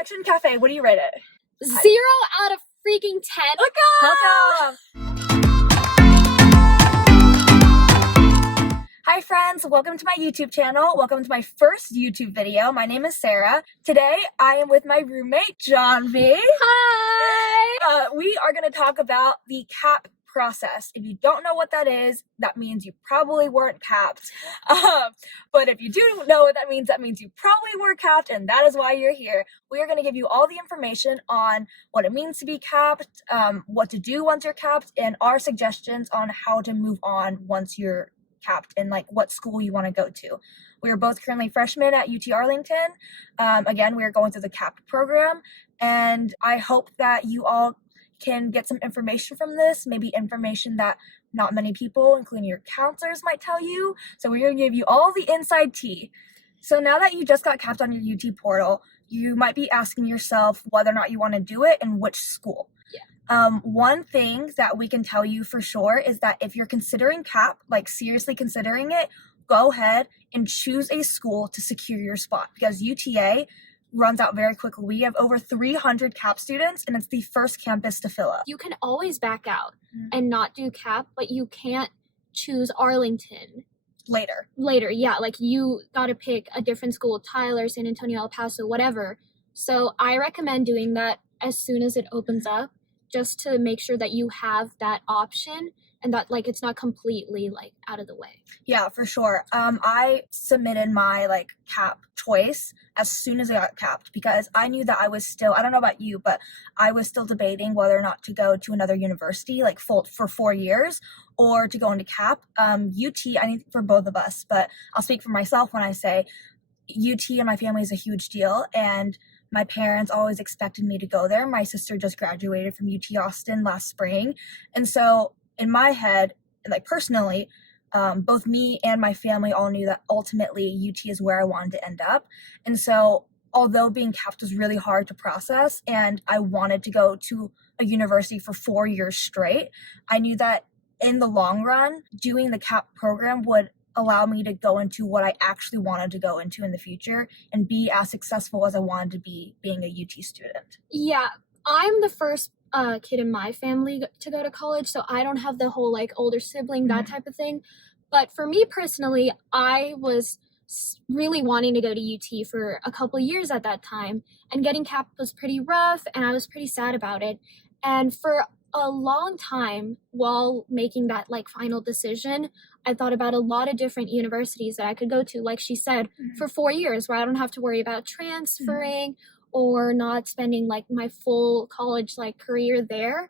Connection Cafe, what do you rate it? 0 out of freaking 10. Welcome! Hi friends, welcome to my YouTube channel. Welcome to my first YouTube video. My name is Sarah. Today I am with my roommate, Jahnavi. Hi! We are going to talk about the CAP process. If you don't know what that is, that means you probably weren't capped. But if you do know what that means you probably were capped, and that is why you're here. We are going to give you all the information on what it means to be capped, what to do once you're capped, and our suggestions on how to move on once you're capped and like what school you want to go to. We are both currently freshmen at UT Arlington. Again, we are going through the CAP program, and I hope that you all can get some information from this, maybe information that not many people, including your counselors, might tell you. So we're going to give you all the inside tea. So now that you just got capped on your UT portal, you might be asking yourself whether or not you want to do it and which school. One thing that we can tell you for sure is that if you're considering CAP, like seriously considering it, go ahead and choose a school to secure your spot, because UTA runs out very quickly. We have over 300 CAP students, and it's the first campus to fill up. You can always back out and not do CAP, but you can't choose Arlington later. Yeah, like you got to pick a different school, Tyler, San Antonio, El Paso, whatever. So I recommend doing that as soon as it opens up, just to make sure that you have that option and that like it's not completely like out of the way. Yeah, for sure. I submitted my like CAP choice as soon as I got capped, because I knew that I was still, I don't know about you, but I was still debating whether or not to go to another university like for 4 years or to go into CAP. UT, I think for both of us, but I'll speak for myself when I say UT and my family is a huge deal, and my parents always expected me to go there. My sister just graduated from UT Austin last spring, and so in my head, like personally, both me and my family all knew that ultimately UT is where I wanted to end up. And so although being capped was really hard to process and I wanted to go to a university for 4 years straight, I knew that in the long run, doing the CAP program would allow me to go into what I actually wanted to go into in the future and be as successful as I wanted to be being a UT student. Yeah, I'm the first kid in my family to go to college, so I don't have the whole like older sibling, that type of thing. But for me personally, I was really wanting to go to UT for a couple years at that time, and getting capped was pretty rough and I was pretty sad about it. And for a long time while making that like final decision, I thought about a lot of different universities that I could go to, like she said, for 4 years, where I don't have to worry about transferring or not spending like my full college like career there.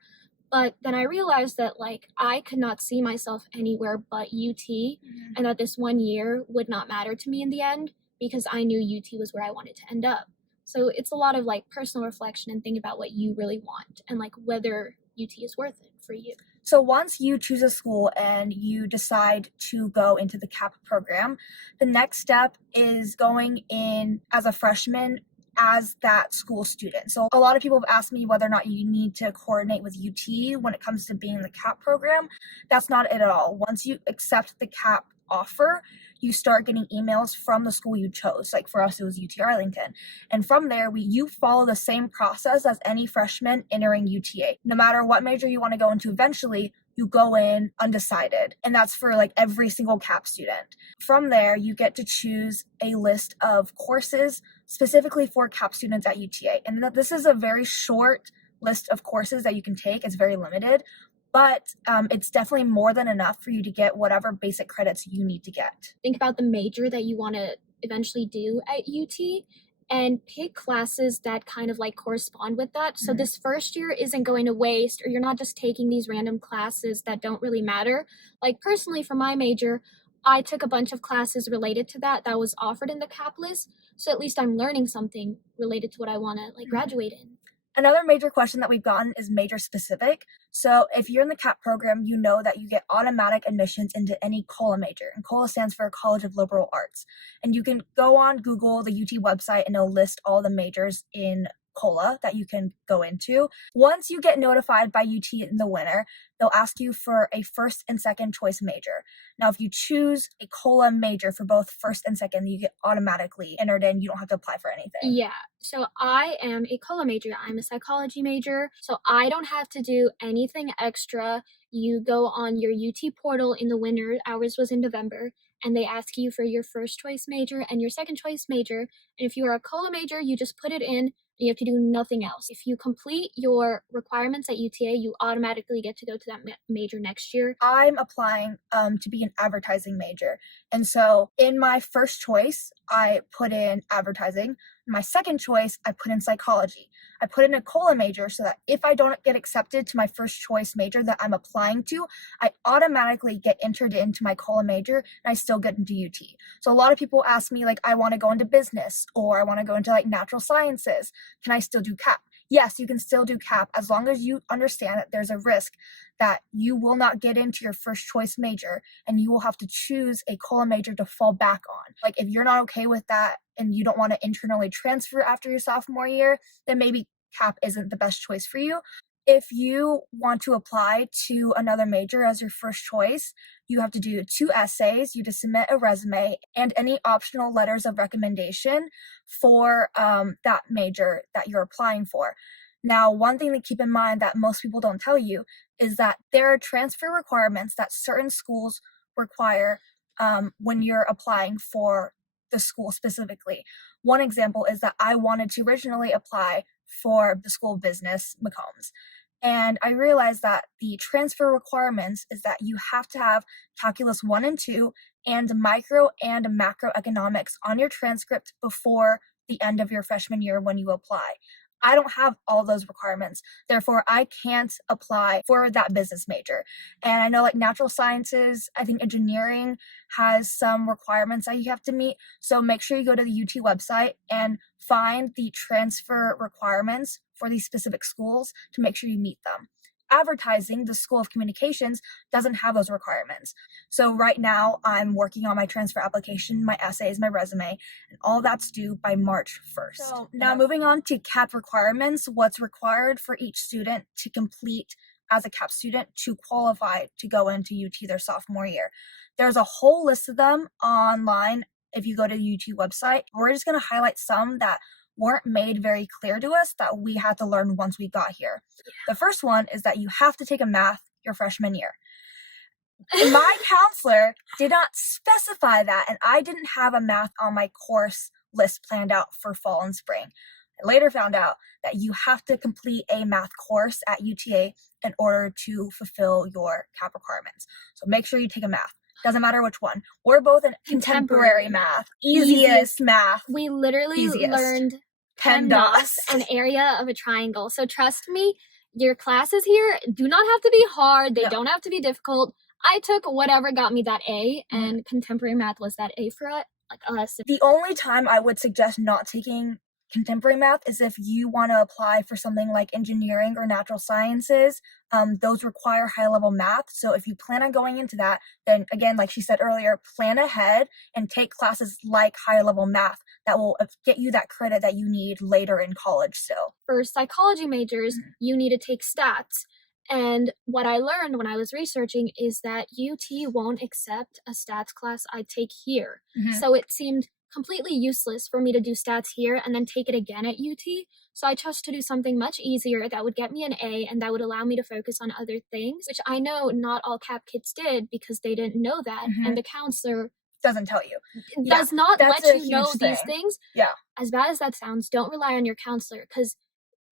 But then I realized that like I could not see myself anywhere but UT, and that this 1 year would not matter to me in the end, because I knew UT was where I wanted to end up. So it's a lot of like personal reflection and think about what you really want and like whether UT is worth it for you. So once you choose a school and you decide to go into the CAP program, the next step is going in as a freshman as that school student. So a lot of people have asked me whether or not you need to coordinate with UT when it comes to being in the CAP program. That's not it at all. Once you accept the CAP offer, you start getting emails from the school you chose. Like for us, it was UT Arlington. And from there, you follow the same process as any freshman entering UTA. No matter what major you want to go into eventually, you go in undecided. And that's for like every single CAP student. From there, you get to choose a list of courses specifically for CAP students at UTA. And this is a very short list of courses that you can take. It's very limited. But it's definitely more than enough for you to get whatever basic credits you need to get. Think about the major that you want to eventually do at UT and pick classes that kind of like correspond with that. So this first year isn't going to waste, or you're not just taking these random classes that don't really matter. Like personally for my major, I took a bunch of classes related to that was offered in the CAP list. So at least I'm learning something related to what I want to like graduate in. Another major question that we've gotten is major specific. So if you're in the CAP program, you know that you get automatic admissions into any COLA major. And COLA stands for College of Liberal Arts. And you can go on Google, the UT website, and it'll list all the majors in COLA that you can go into. Once you get notified by UT in the winter, they'll ask you for a first and second choice major. Now, if you choose a COLA major for both first and second, you get automatically entered in. You don't have to apply for anything. Yeah, so I am a COLA major. I'm a psychology major, so I don't have to do anything extra. You go on your UT portal in the winter, ours was in November, and they ask you for your first choice major and your second choice major. And if you are a COLA major, you just put it in. You have to do nothing else. If you complete your requirements at UTA, you automatically get to go to that major next year. I'm applying to be an advertising major. And so in my first choice, I put in advertising. My second choice, I put in psychology. I put in a COLA major so that if I don't get accepted to my first choice major that I'm applying to, I automatically get entered into my COLA major and I still get into UT. So a lot of people ask me, like, I want to go into business or I want to go into like natural sciences. Can I still do CAP? Yes, you can still do CAP as long as you understand that there's a risk that you will not get into your first choice major and you will have to choose a COLA major to fall back on. Like, if you're not okay with that and you don't want to internally transfer after your sophomore year, then maybe CAP isn't the best choice for you. If you want to apply to another major as your first choice, you have to do 2 essays, you have to submit a resume, and any optional letters of recommendation for that major that you're applying for. Now, one thing to keep in mind that most people don't tell you is that there are transfer requirements that certain schools require when you're applying for the school specifically. One example is that I wanted to originally apply for the School of Business, McCombs. And I realized that the transfer requirements is that you have to have Calculus 1 and 2 and micro and macroeconomics on your transcript before the end of your freshman year when you apply. I don't have all those requirements. Therefore, I can't apply for that business major. And I know like natural sciences, I think engineering has some requirements that you have to meet. So make sure you go to the UT website and find the transfer requirements for these specific schools to make sure you meet them. Advertising, the School of Communications, doesn't have those requirements. So right now, I'm working on my transfer application, my essays, my resume, and all that's due by March 1st. So now moving on to CAP requirements, what's required for each student to complete as a CAP student to qualify to go into UT their sophomore year. There's a whole list of them online if you go to the UT website. We're just going to highlight some that weren't made very clear to us that we had to learn once we got here. The first one is that you have to take a math your freshman year. My counselor did not specify that, and I didn't have a math on my course list planned out for fall and spring. I later found out that you have to complete a math course at UTA in order to fulfill your CAP requirements. So make sure you take a math. Doesn't matter which one. We're both in contemporary math. Easiest math. We literally learned PEMDAS, an area of a triangle. So trust me, your classes here do not have to be hard. They don't have to be difficult. I took whatever got me that A, and contemporary math was that A for us. The only time I would suggest not taking contemporary math is if you want to apply for something like engineering or natural sciences. Those require high-level math. So if you plan on going into that, then again, like she said earlier, plan ahead and take classes like high-level math that will get you that credit that you need later in college still. For psychology majors, you need to take stats. And what I learned when I was researching is that UT won't accept a stats class I take here. So it seemed completely useless for me to do stats here and then take it again at UT. So I chose to do something much easier that would get me an A and that would allow me to focus on other things, which I know not all CAP kids did because they didn't know that. And the counselor doesn't tell you. Does not let you know these things. Yeah. As bad as that sounds, don't rely on your counselor because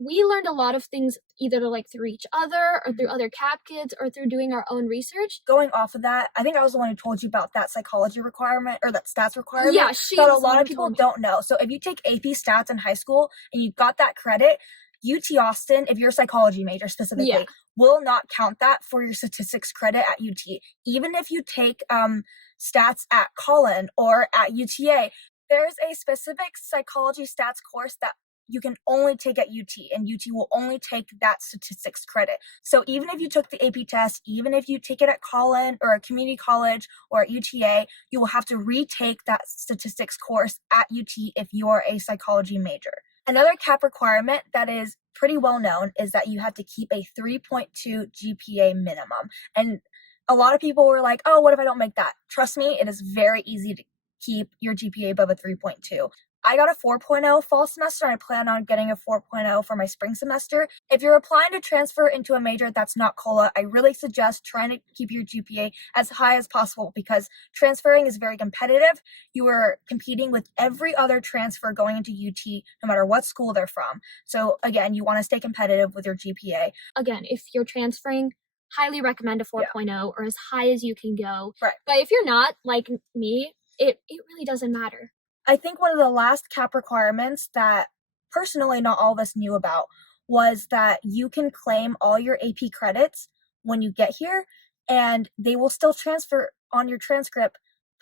we learned a lot of things either through each other or through other CAP kids or through doing our own research. Going off of that, I think I was the one who told you about that psychology requirement or that stats requirement. Yeah, but a lot of people don't know. So if you take AP stats in high school and you got that credit, UT Austin, if you're a psychology major specifically, will not count that for your statistics credit at UT. Even if you take stats at Collin or at UTA, there's a specific psychology stats course that you can only take at UT, and UT will only take that statistics credit. So even if you took the AP test, even if you take it at Collin or a community college or at UTA, you will have to retake that statistics course at UT if you're a psychology major. Another CAP requirement that is pretty well known is that you have to keep a 3.2 GPA minimum. And a lot of people were like, oh, what if I don't make that? Trust me, it is very easy to keep your GPA above a 3.2. I got a 4.0 fall semester, and I plan on getting a 4.0 for my spring semester. If you're applying to transfer into a major that's not COLA, I really suggest trying to keep your GPA as high as possible, because transferring is very competitive. You are competing with every other transfer going into UT, no matter what school they're from. So again, you want to stay competitive with your GPA. Again, if you're transferring, highly recommend a 4.0 or as high as you can go. Right. But if you're not, like me, it really doesn't matter. I think one of the last CAP requirements that personally not all of us knew about was that you can claim all your AP credits when you get here, and they will still transfer on your transcript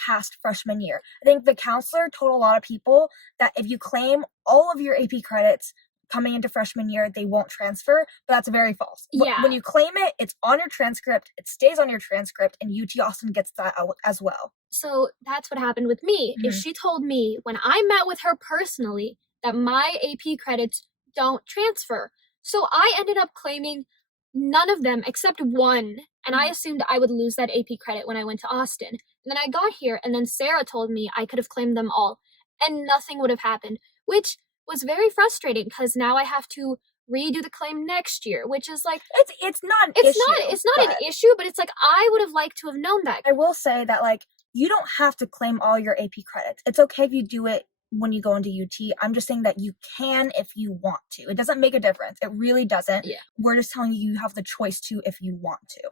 past freshman year. I think the counselor told a lot of people that if you claim all of your AP credits coming into freshman year, they won't transfer, but that's very false. Yeah. When you claim it, it's on your transcript, it stays on your transcript, and UT Austin gets that out as well. So that's what happened with me. Is she told me when I met with her personally that my AP credits don't transfer. So I ended up claiming none of them except one, and I assumed I would lose that AP credit when I went to Austin. And then I got here, and then Sarah told me I could have claimed them all, and nothing would have happened, which was very frustrating because now I have to redo the claim next year, which is like it's not an issue, but it's like I would have liked to have known that. I will say that, like, you don't have to claim all your AP credits. It's okay if you do it when you go into UT. I'm just saying that you can if you want to. It doesn't make a difference. It really doesn't. Yeah. We're just telling you you have the choice to if you want to.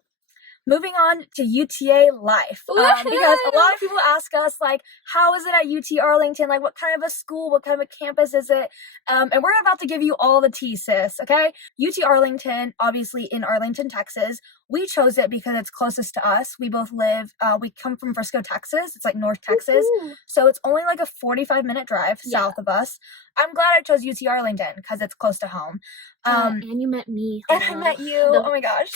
Moving on to UTA life, because a lot of people ask us, like, how is it at UT Arlington? Like, what kind of a school, what kind of a campus is it? And we're about to give you all the tea, sis, okay? UT Arlington, obviously in Arlington, Texas. We chose it because it's closest to us. We both live, we come from Frisco, Texas. It's like North Texas. Woo-hoo. So it's only like a 45-minute drive south of us. I'm glad I chose UT Arlington because it's close to home. And you met me. And I met you. Oh my gosh.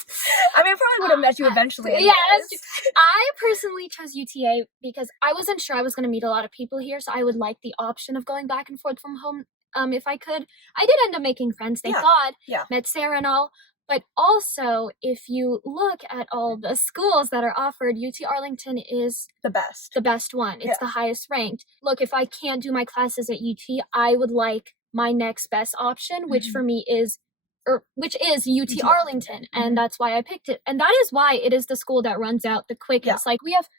I mean, I probably would have met you eventually. Yeah, that's true. I personally chose UTA because I wasn't sure I was going to meet a lot of people here, so I would like the option of going back and forth from home if I could. I did end up making friends, thank God. Yeah. Met Sarah and all. But also, if you look at all the schools that are offered, UT Arlington is the best one. It's the highest ranked. Look, if I can't do my classes at UT, I would like my next best option, which for me is UT Arlington, and that's why I picked it. And that is why it is the school that runs out the quickest. Like, we have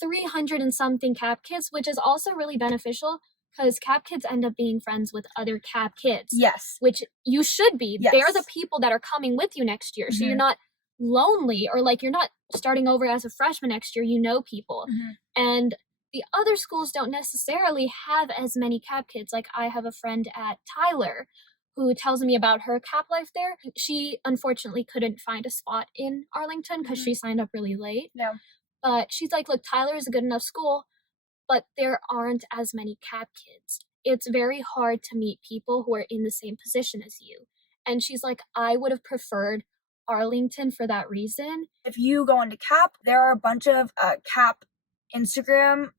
300 and something CAP kids, which is also really beneficial because CAP kids end up being friends with other CAP kids. Yes. Which you should be. Yes. They're the people that are coming with you next year. So you're not lonely, or like you're not starting over as a freshman next year. You know people. And the other schools don't necessarily have as many CAP kids. Like, I have a friend at Tyler who tells me about her CAP life there. She unfortunately couldn't find a spot in Arlington because she signed up really late. Yeah. But she's like, look, Tyler is a good enough school, but there aren't as many CAP kids. It's very hard to meet people who are in the same position as you. And she's like, I would have preferred Arlington for that reason. If you go into CAP, there are a bunch of CAP Instagram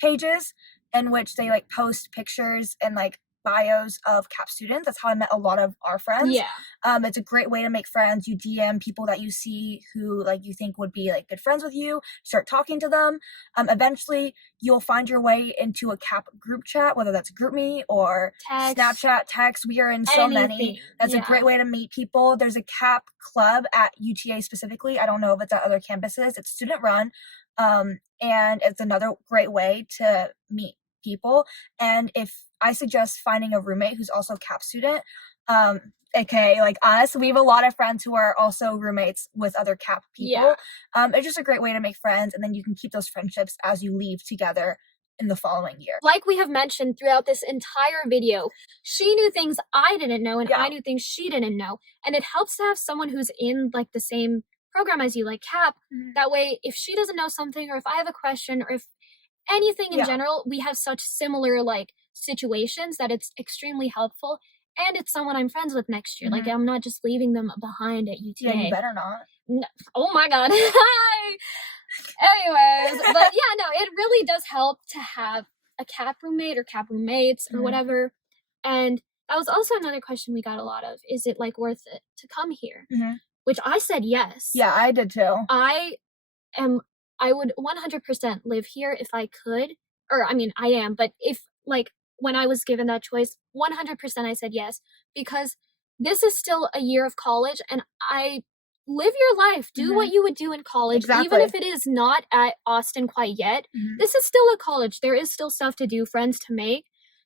pages in which they like post pictures and like bios of CAP students. That's how I met a lot of our friends. Yeah. It's a great way to make friends. You DM people that you see who like you think would be like good friends with you, start talking to them. Eventually you'll find your way into a CAP group chat, whether that's GroupMe or Snapchat, text. We are in so many. That's a great way to meet people. There's a CAP club at UTA specifically. I don't know if it's at other campuses. It's student run. And it's another great way to meet people. And if I suggest finding a roommate who's also a CAP student, aka like us, we have a lot of friends who are also roommates with other CAP people. It's just a great way to make friends, and then you can keep those friendships as you leave together in the following year. Like we have mentioned throughout this entire video, she knew things I didn't know, and I knew things she didn't know. And it helps to have someone who's in like the same program as you, like CAP. That way, if she doesn't know something, or if I have a question, or if anything in general, we have such similar like situations that it's extremely helpful. And it's someone I'm friends with next year. Like, I'm not just leaving them behind at UTA. Yeah, you better not. No. Oh my God. Anyways, but yeah, no, it really does help to have a CAP roommate or CAP roommates or whatever. And that was also another question we got a lot of. Is it like worth it to come here? Mhm. Which I said yes. Yeah, I did too. I would 100% live here if I could. Or I mean, I am, but if like when I was given that choice, 100% I said yes, because this is still a year of college, and I live your life. Do what you would do in college, even Exactly. if it is not at Austin quite yet. Mhm. This is still a college. There is still stuff to do, friends to make.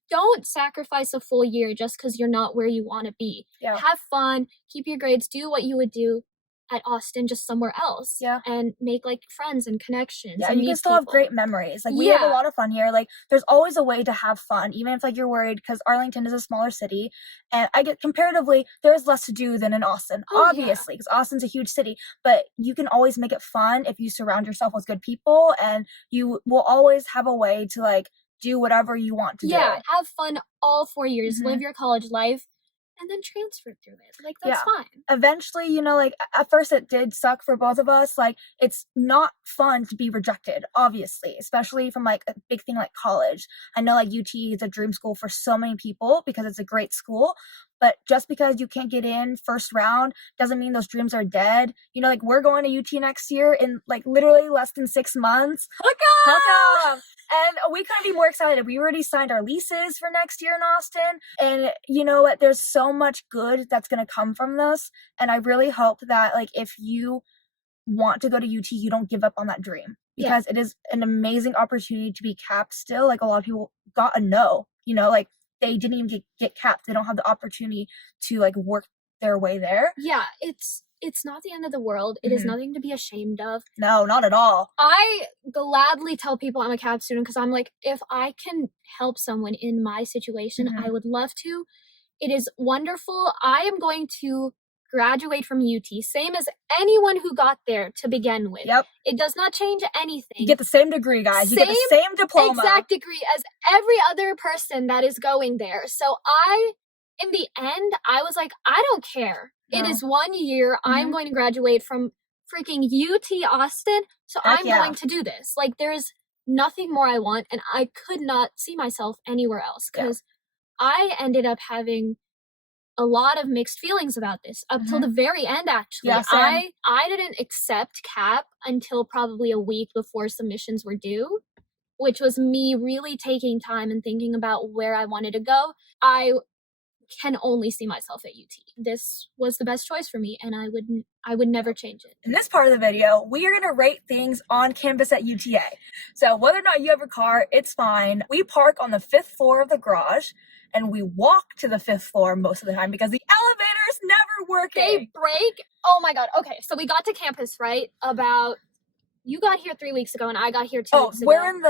Don't sacrifice a full year just because you're not where you want to be. Yeah. Have fun, keep your grades, do what you would do at Austin, just somewhere else. Yeah. And make like friends and connections. Yeah, and you can meet still have people. great memories. Like, we have a Yeah. lot of fun here. Like, there's always a way to have fun, even if like you're worried, because Arlington is a smaller city, and I get comparatively there's less to do than in Austin, Oh, yeah. obviously, because Austin's a huge city. But you can always make it fun if you surround yourself with good people, and you will always have a way to like do whatever you want to do. Yeah, have fun all 4 years, Mhm. live your college life, and then transfer through it. Like, that's Yeah. fine. Eventually, you know, like at first it did suck for both of us. Like, it's not fun to be rejected, obviously, especially from like a big thing like college. I know like UT is a dream school for so many people because it's a great school, but just because you can't get in first round doesn't mean those dreams are dead. You know, like we're going to UT next year in like literally less than 6 months. Welcome! And we couldn't be more excited. We already signed our leases for next year in Austin. And you know what? There's so much good that's going to come from this. And I really hope that, like, if you want to go to UT, you don't give up on that dream. Because it is an amazing opportunity to be capped still. Like, a lot of people got a no. You know, like, they didn't even get capped. They don't have the opportunity to, like, work their way there. Yeah, it's not the end of the world. It is nothing to be ashamed of. No, not at all. I gladly tell people I'm a CAP student because I'm like, if I can help someone in my situation, I would love to. It is wonderful. I am going to graduate from UT, same as anyone who got there to begin with. Yep. It does not change anything. You get the same degree, guys. You get the same diploma. Exact degree as every other person that is going there. So in the end, I was like, I don't care. No. It is 1 year. I'm going to graduate from freaking UT Austin. So I'm going to do this. Like, there's nothing more I want. And I could not see myself anywhere else because I ended up having a lot of mixed feelings about this up till the very end, actually. Yeah, same. I didn't accept CAP until probably a week before submissions were due, which was me really taking time and thinking about where I wanted to go. I can only see myself at UT. This was the best choice for me, and I would never change it. In this part of the video, we are going to rate things on campus at UTA. So whether or not you have a car, it's fine. We park on the 5th floor of the garage, and we walk to the 5th floor most of the time because the elevator's never working. They break. Oh my god. Okay, so we got to campus, right? You got here 3 weeks ago, and I got here 2 weeks ago. We're in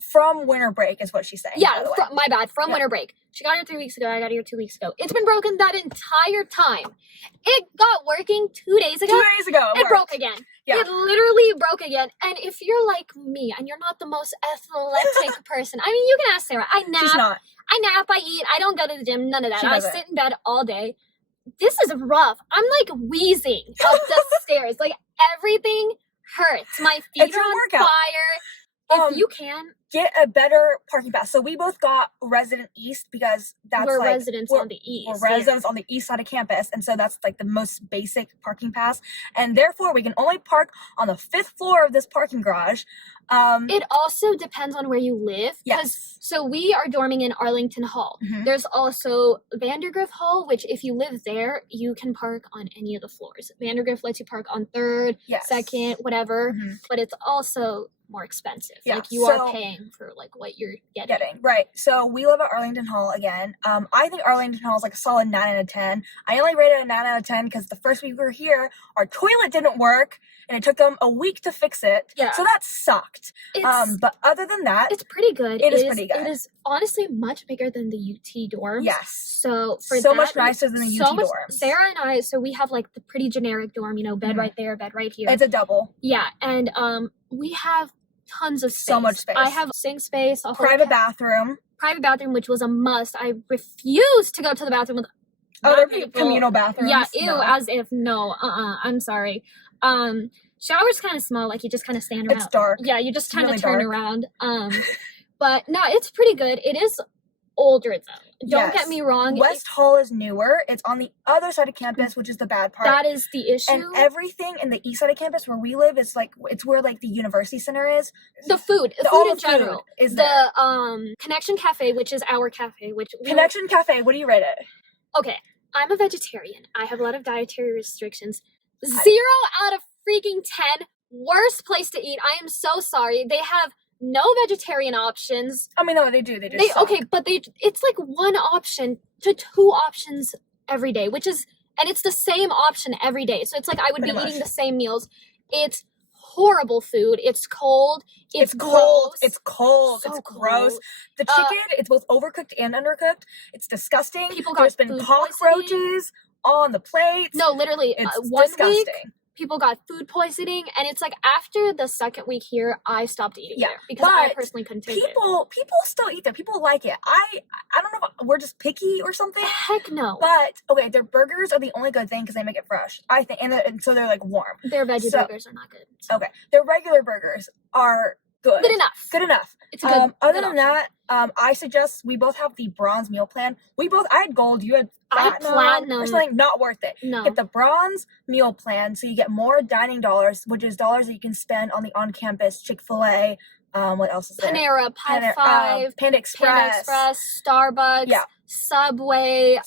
from winter break is what she's saying. Yeah, my bad. From winter break. She got here 3 weeks ago. I got here 2 weeks ago. It's been broken that entire time. It got working 2 days ago. 2 days ago. It broke again. Yeah. It literally broke again. And if you're like me and you're not the most athletic person, I mean, you can ask Sarah. I nap. She's not. I nap. I eat. I don't go to the gym. None of that. She I doesn't. sit in bed all day. This is rough. I'm like wheezing up the stairs. Like, everything hurts. My feet It's are a on workout. fire. If you can, get a better parking pass. So we both got resident east because that's we're like residents on the east. we're residents on the east side of campus, and so that's like the most basic parking pass, and therefore we can only park on the 5th floor of this parking garage. It also depends on where you live. Yes. So we are dorming in Arlington Hall. There's also Vandergrift Hall, which if you live there, you can park on any of the floors. Vandergrift lets you park on 3rd, 2nd, whatever, but it's also more expensive. Yeah, like, you are paying for like what you're getting. Right. So we live at Arlington Hall again. I think Arlington Hall is like a solid 9 out of 10. I only rated it a 9 out of 10 because the first week we were here, our toilet didn't work, and it took them a week to fix it. Yeah. So that sucked. But other than that, it's pretty good. It is pretty good. It is honestly much bigger than the UT dorms. Yes. So much nicer than the UT dorms. Sarah and I, so we have like the pretty generic dorm, you know, bed right there, bed right here. It's a double. Yeah, and we have tons of space. So much space. I have sink space, a private bathroom, which was a must. I refuse to go to the bathroom with there'd be communal bathrooms. Yeah, ew, as if I'm sorry. Showers kind of smell, like you just kind of stand around. It's dark. Yeah, you just kind of really turn dark. around. But no, it's pretty good. It is older though. Don't get me wrong. West Hall is newer. It's on the other side of campus, which is the bad part. That is the issue. And everything in the east side of campus where we live is like, it's where like the university center is. The food All in the general. food is there. The Connection Cafe, which is our cafe, which Connection Cafe, what do you rate it? Okay, I'm a vegetarian. I have a lot of dietary restrictions. 0 out of freaking 10. Worst place to eat. I am so sorry. They have no vegetarian options. I mean, no, they do. They just suck. Okay, but it's like 1 option to 2 options every day, which is, and it's the same option every day. So it's like I would be eating the same meals. It's horrible food. It's cold. It's cold. gross. It's cold. So it's gross. cold. The chicken, it's both overcooked and undercooked. It's disgusting. People got There's been food cockroaches on the plates. No, literally, It's 1 disgusting. week, people got food poisoning, and it's like after the 2nd week here, I stopped eating there because I personally couldn't take it. People still eat there. People like it. I don't know if we're just picky or something. Heck no. But okay, their burgers are the only good thing because they make it fresh. I think, and so they're like warm. Their veggie burgers are not good. So. Okay, their regular burgers are good. Good enough. Good enough. It's a good. Other than that, I suggest we both have the bronze meal plan. I had gold. You had platinum or something. Not worth it. No. Get the bronze meal plan so you get more dining dollars, which is dollars that you can spend on the on-campus Chick-fil-A. What else is there? Panera, Pie 5, Panda Express, Starbucks, Subway. I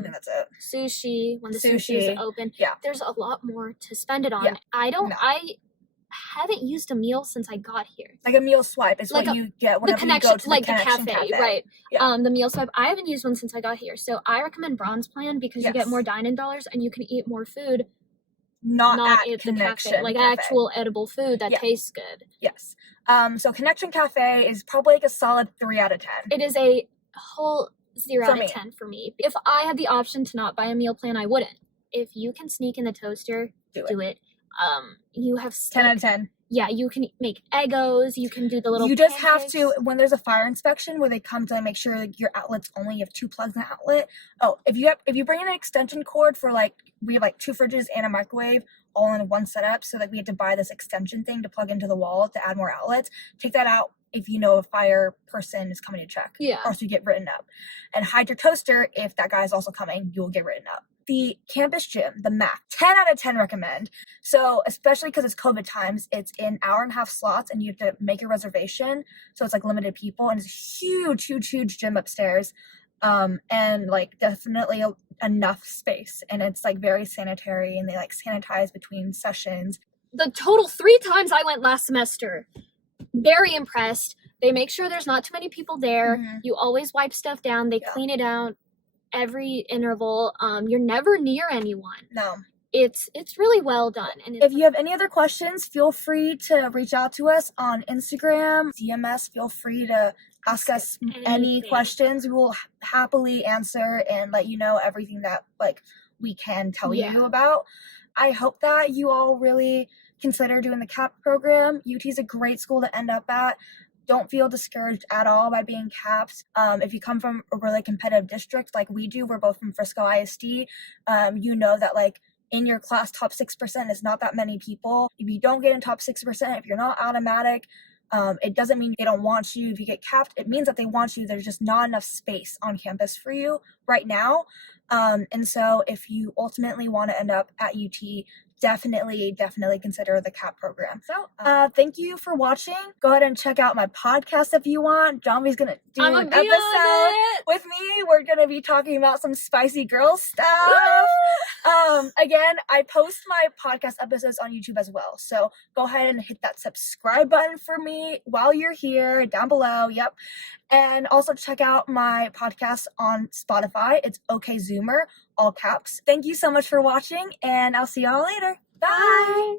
think that's it. Sushi when the sushi is open. Yeah. There's a lot more to spend it on. Yeah. I haven't used a meal since I got here. Like a meal swipe is like what you get whenever you go to the connection cafe. Right? Yeah. The meal swipe. I haven't used one since I got here, so I recommend bronze plan because you get more dine-in dollars and you can eat more food. Not at the Connection cafe, like Cafe. Actual edible food that tastes good. Yes. So Connection Cafe is probably like a solid 3 out of 10. It is a whole 0 For out me. of 10 for me. If I had the option to not buy a meal plan, I wouldn't. If you can sneak in the toaster, do it. You have 10 out of 10. Yeah, you can make Eggos. You can do the little. You just have to, when there's a fire inspection where they come to make sure like, your outlets only have 2 plugs in the outlet. Oh, if you bring in an extension cord for like, we have like 2 fridges and a microwave all in one setup, so that we had to buy this extension thing to plug into the wall to add more outlets. Take that out if you know a fire person is coming to check. Yeah. Or else you get written up. And hide your toaster if that guy is also coming, you will get written up. The campus gym, the MAC, 10 out of 10 recommend. So especially because it's COVID times, it's in 1.5-hour slots and you have to make a reservation. So it's like limited people and it's a huge gym upstairs. And like definitely enough space. And it's like very sanitary and they like sanitize between sessions. The total 3 times I went last semester, very impressed. They make sure there's not too many people there. Mm-hmm. You always wipe stuff down. They clean it out every interval. You're never near anyone. No. It's really well done. And if you have any other questions, feel free to reach out to us on Instagram, DMS. Feel free to ask us any questions. We will happily answer and let you know everything that like we can tell you about. I hope that you all really consider doing the CAP program. UT is a great school to end up at. Don't feel discouraged at all by being capped. If you come from a really competitive district like we do, we're both from Frisco ISD, you know that like in your class, top 6% is not that many people. If you don't get in top 6%, if you're not automatic, it doesn't mean they don't want you. If you get capped, it means that they want you. There's just not enough space on campus for you right now. And so if you ultimately want to end up at UT, definitely consider the CAP program. So thank you for watching. Go ahead and check out my podcast if you want. Jahnavi's gonna do an episode with me. We're gonna be talking about some spicy girl stuff. Again, I post my podcast episodes on YouTube as well. So go ahead and hit that subscribe button for me while you're here down below. Yep. And also check out my podcast on Spotify. It's OK Zoomer, all caps. Thank you so much for watching, and I'll see y'all later. Bye.